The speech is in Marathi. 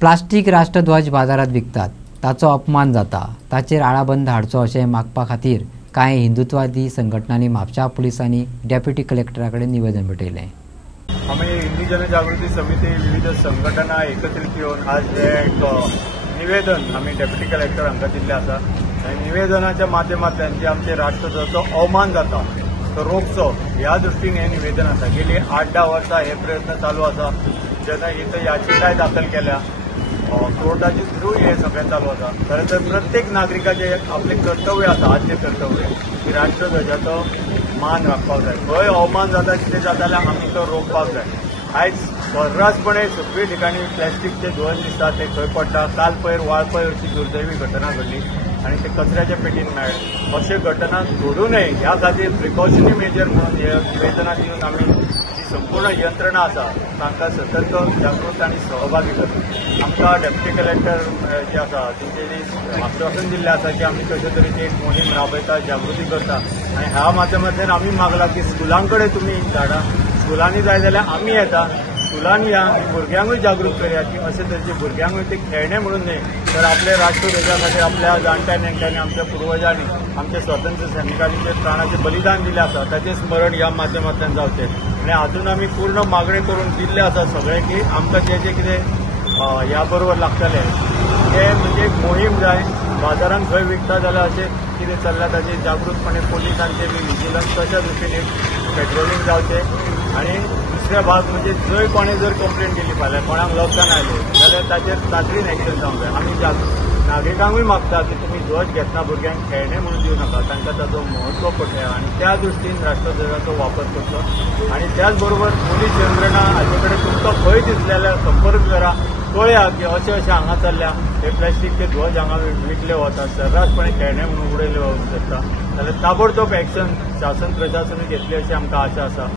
प्लास्टिक राष्ट्रध्वज बाजारात विकतात, ताचो अपमान जाता, ताचेर आळाबंद हाडचो अशें मागपा खातीर कांय हिंदुत्ववादी संघटनांनी म्हापशा पुलिसांनी डेप्युटी कलेक्टराकडे निवेदन पाठयलें. आम्ही हिंदू जनजागृती समिती विविध संघटना एकत्रित येऊन आज एक निवेदन आम्ही डेप्युटी कलेक्टर हांका दिल्लें आसा. आनी निवेदनाच्या माध्यमांतल्यान जे आमचे राष्ट्रध्वजाचो अवमान जाता तो रोखचो ह्या दृश्टीन हे निवेदन आसा. गेली 8-10 वर्सां हे प्रयत्न चालू आसा. जनहित याचिकाय दाखल केल्या, कोर्टाचे थ्रू हे सगळें चालू आसा. खरें तर प्रत्येक नागरिकाचे आपले कर्तव्य आसा, आद्य कर्तव्य की राष्ट्रध्वजाचो मान राखपाक जाय. खंय अवमान जाता कितें जाता जाल्यार आमी तो रोखपाक जाय. आयज सर्रासपणे सगळी ठिकाणी प्लॅस्टिकचे ध्वज दिसतात, ते खंय पडटा. काल पयर वाळपय अशी दुर्दैवी घटना घडली आणि ते कचऱ्याच्या पेटीन मेळ्ळे. अशे घटना घडू नये ह्या खातीर प्रिकॉशनरी मेजर म्हणून हे निवेदनात येवन आमी जी संपूर्ण यंत्रणा आसा तांकां सतर्क, जागृत आनी सहभागी करता. आमकां डेप्युटी कलेक्टर जे आसा तेंचे आश्वासन दिल्लें आसा की आमी कशे तरेची एक मोहीम राबयता, जागृती करता. आनी ह्या माध्यमांतल्यान आमी मागलां की स्कुलांकडे तुमी धाडा. स्कुलांनी जाय जाल्यार आमी येता, स्कुलांनी या, भुरग्यांकूय जागृत करया की अशे तरेचे भुरग्यांकूय ते खेळणे म्हणून न्हय तर आपले राष्ट्रध्वजा खातीर आपल्या जाणट्या नेणट्यांनी, आमच्या पुर्वजांनी, आमच्या स्वातंत्र्य सैनिकांनी जे प्राणाचें बलिदान दिलें आसा ताचें स्मरण ह्या माध्यमांतल्यान जावचें. आनी हातून आमी पूर्ण मागणी करून दिल्ले आसा सगळे की आमकां जे जे कितें ह्या बरोबर लागतले ते म्हणजे एक मोहीम जाय. बाजारांत खंय विकता जाल्यार अशें कितें चल्लां ताचेर जागृतपणे पोलिसांचे बी विजिलन्स तशा दृश्टीन पेट्रोलिंग जावचें. आनी दुसरे भाग म्हणजे जंय कोणें जर कंप्लेंट केली फाल्यां कोणाक लक्षात आयलें जाल्यार ताचेर तातडीन एक्शन जावंक जाय. आमी नागरिकांकूय मागता की तुमी ध्वज घेतना भुरग्यांक खेळणे म्हणून दिवं नाका, तांकां ताचो म्हत्व कळटा आनी त्या दृश्टीन राष्ट्रध्वजाचो वापर करचो. आनी त्याच बरोबर पोलीस यंत्रणा हाचे कडेन तुमकां खंय दिसले जाल्यार संपर्क करा, कळया की अशें अशें हांगा चल्ल्या हे प्लॅस्टिकचे ध्वज हांगा विकले वतात, सर्रासपणे खेळणे म्हणून उडयले वचता जाल्यार ताबडतोब एक्शन शासन प्रशासन घेतली अशी आमकां आशा आसा.